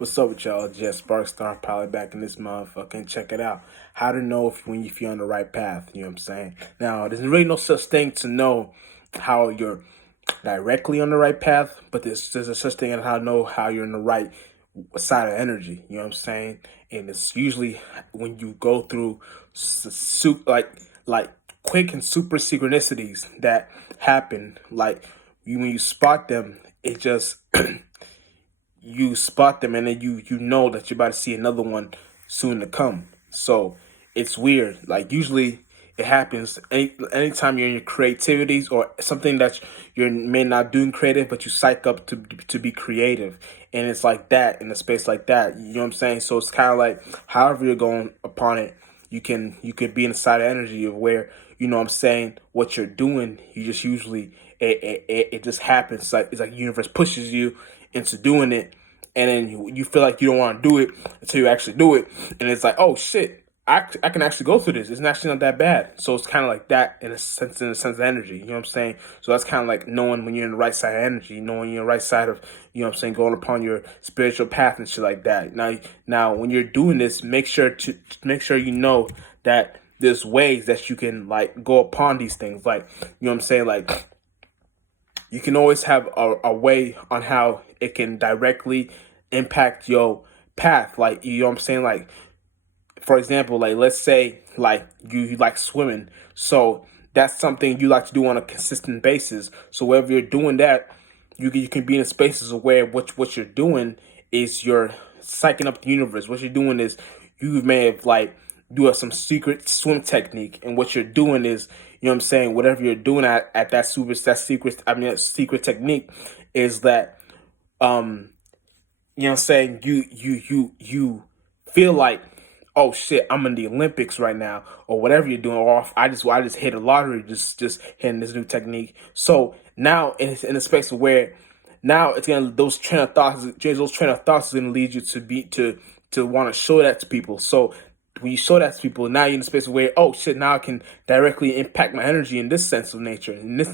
What's up with y'all? Just Sparkstar Pilot back in this motherfucker. Check it out. How to know if you're on the right path. You know what I'm saying? Now, there's really no such thing to know how you're directly on the right path, but there's a such thing as how to know how you're in the right side of energy. You know what I'm saying? And it's usually when you go through like quick and super synchronicities that happen. Like when you spot them, it just you spot them, and then you know that you're about to see another one soon to come. So it's weird. Like usually it happens anytime you're in your creativities or something that you may not doing creative, but you psych up to be creative, and it's like that in a space like that. You know what I'm saying? So it's kind of like however you're going upon it, you could be in a side of energy of where you know what I'm saying what you're doing. You just usually it just happens. It's like the universe pushes you into doing it, and then you feel like you don't want to do it until you actually do it, and it's like, oh shit, I can actually go through this. It's actually not that bad. So it's kind of like that in a sense of energy. You know what I'm saying? So that's kind of like knowing when you're in the right side of energy, knowing you're in the right side of, you know what I'm saying, going upon your spiritual path and shit like that. Now when you're doing this, make sure you know that there's ways that you can like go upon these things. Like, you know what I'm saying? Like you can always have a way on how it can directly impact your path. Like, you know what I'm saying? Like, for example, like let's say like you like swimming. So that's something you like to do on a consistent basis. So wherever you're doing that, you can be in spaces where what you're doing is you're psyching up the universe. What you're doing is you may have like do some secret swim technique, and what you're doing is, you know what I'm saying, whatever you're doing at that secret technique is that you know what I'm saying, you feel like, oh shit, I'm in the Olympics right now, or whatever you're doing, or I just hit a lottery, just hitting this new technique. So now it's in a space where now it's gonna those train of thoughts is gonna lead you to want to show that to people. So when you show that to people, now you're in a space where, oh shit, now I can directly impact my energy in this sense of nature, in this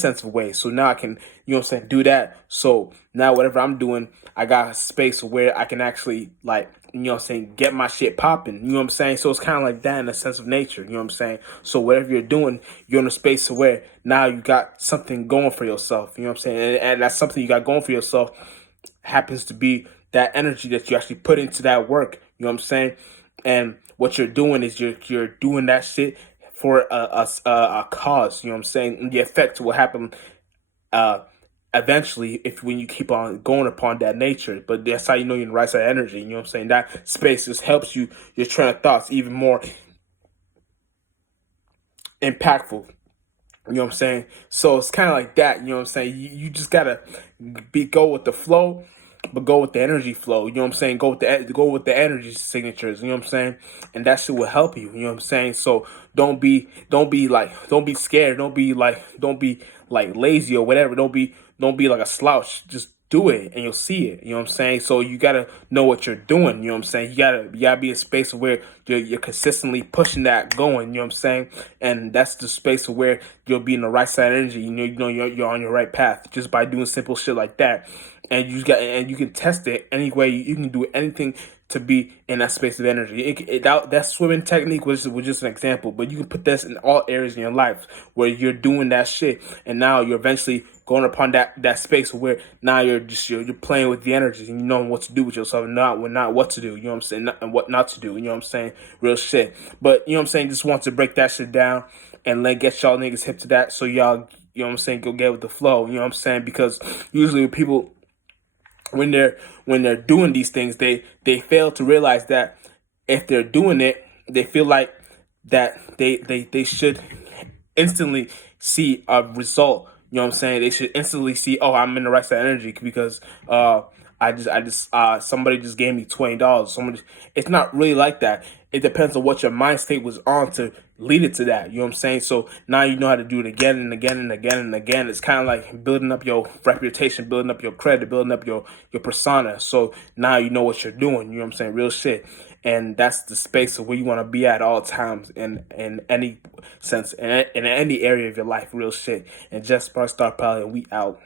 sense of way. So now I can, you know what I'm saying, do that. So now whatever I'm doing, I got a space where I can actually like, you know what I'm saying, get my shit popping. You know what I'm saying? So it's kind of like that in a sense of nature. You know what I'm saying? So whatever you're doing, you're in a space where now you got something going for yourself. You know what I'm saying? And that's something you got going for yourself happens to be that energy that you actually put into that work. You know what I'm saying? And what you're doing is you're doing that shit for a cause. You know what I'm saying? And the effect will happen eventually if when you keep on going upon that nature. But that's how you know you're in the right side of energy. You know what I'm saying? That space just helps you, your train of thoughts, even more impactful. You know what I'm saying? So it's kind of like that. You know what I'm saying? You just gotta go with the flow, but go with the energy flow. You know what I'm saying? Go with the energy signatures. You know what I'm saying? And that shit will help you. You know what I'm saying? So don't be scared. Don't be like lazy or whatever. Don't be like a slouch. Just do it and you'll see it. You know what I'm saying? So you gotta know what you're doing. You know what I'm saying? You gotta be in a space where you're consistently pushing that going. You know what I'm saying? And that's the space where you'll be in the right side energy. You know you're on your right path just by doing simple shit like that. And you can test it any way. You can do anything to be in that space of energy. That swimming technique was just an example, but you can put this in all areas in your life where you're doing that shit, and now you're eventually going upon that space where now you're playing with the energies and you know what to do with yourself and not what to do. You know what I'm saying? And what not to do. You know what I'm saying? Real shit. But you know what I'm saying? Just want to break that shit down and get y'all niggas hip to that, so y'all, you know what I'm saying, go get with the flow. You know what I'm saying? Because usually with people, when they're doing these things, they fail to realize that if they're doing it, they feel like that they should instantly see a result. You know what I'm saying? They should instantly see, oh, I'm in the right side of energy because somebody just gave me $20. It's not really like that. It depends on what your mind state was on to lead it to that. You know what I'm saying? So now you know how to do it again and again and again and again. It's kind of like building up your reputation, building up your credit, building up your persona. So now you know what you're doing. You know what I'm saying? Real shit. And that's the space of where you want to be at all times in any sense, in any area of your life. Real shit. And just Star Pilot, we out.